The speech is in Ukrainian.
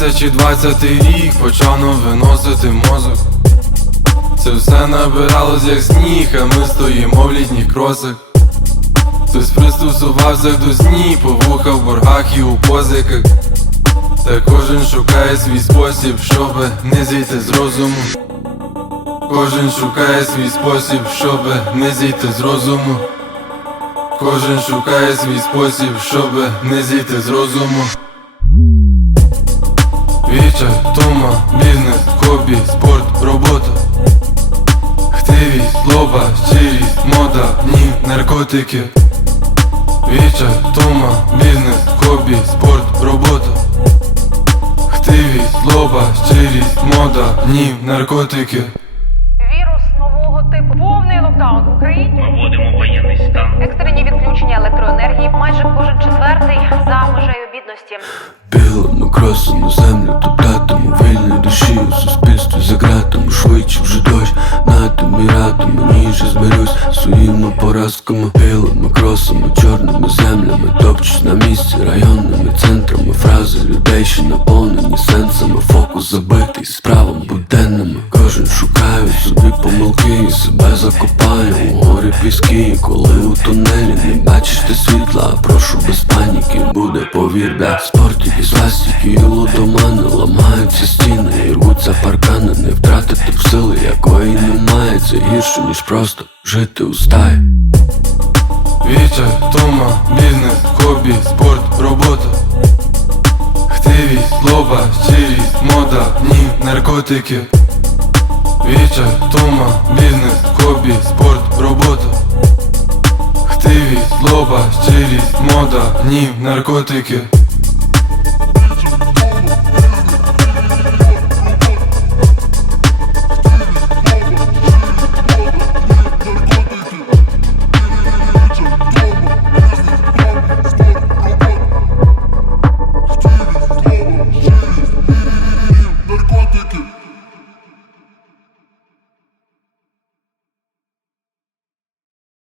2020 рік почано виносити мозок. Це все набиралось як сніг, а ми стоїмо в літніх кросах. Хтось пристосувався до сні, по вуха в боргах і у позиках. Та кожен шукає свій спосіб, щоб не зійти з розуму. Кожен шукає свій спосіб, щоб не зійти з розуму. Кожен шукає свій спосіб, щоб не зійти з розуму. Віча, тума, бізнес, хобі, спорт, робота. Хтивість, злоба, щирість, мода, ні, наркотики. Віча, тума, бізнес, хобі, спорт, робота. Хтивість, злоба, щирість, мода, ні, наркотики. Вірус нового типу. Повний локдаун в Україні. Ми вводимо воєнний стан. Екстрені відключення електроенергії. Майже кожен четвертий за межею бідності. На землю топлятиму вільної душі у суспільстві за ґратами Швидше вже дощ натами радами ніже змирюсь з своїми поразками. Білими кросами, чорними землями Топчусь на місці районними центрами. Фрази людей, що наповнені сенсами. Фокус забитий справам буденними. Кожен шукає собі помилки і себе закопає у горі піски. Коли у тунелі не бачиш ти світла Прошу без паніки, буде повір бля Спортики, свастики і лудомани Ламаються стіни і рвуться паркани Не втратити в сили, якої немає Це гірше, ніж просто жити у стаї Віча, тума, бізнес, хобі, спорт, робота. Хтивість, злоба, щирість, мода, ні, наркотики. Віча, тума, бізнес, хобі, спорт, робота. Злоба, щирість, мода, ні, наркотики.